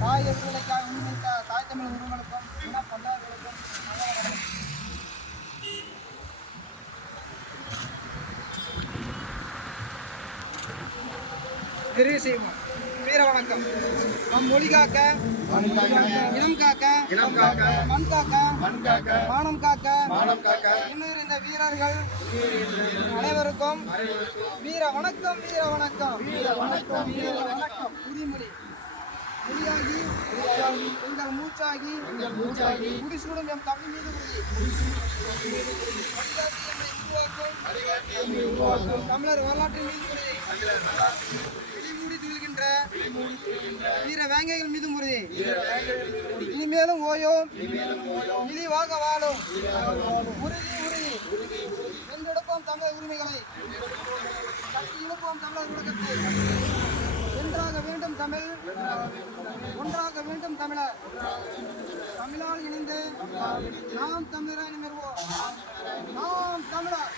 தாய் எதிர்வினைக்காக உண்மைத்த தாய் தமிழ் உறவுகளுக்கும் இன பண்பாடுகளுக்கும் நிறைவு செய்வோம். வீர வணக்கம். நம் மொழி காக்க, இனம் காக்க, மண் காக்க, மானம் காக்க, இன்னும் இந்த வீரர்கள் அனைவருக்கும் வீர வணக்கம். உறுதிமொழி மொழியாகி எங்கள் மூச்சாகி குடிசூடும் எம் தமிழ் மீது உறுதி. தமிழர் வரலாற்றின் மீது உறுதி. விழிமூடி துயில்கின்ற வீர வேங்கைகள் மீதும் உறுதி. இனிமேலும் ஓயோம், இழிவாக வாழும். உறுதி வென்றெடுப்போம் தமிழர் உரிமைகளை, கட்டி இழுப்போம் தமிழர் உலகத்தை. ஒன்றாக வேண்டும் தமிழர். தமிழால் இணைந்து நாம் தமிழரை நிமிர்வோம். நாம் தமிழர்.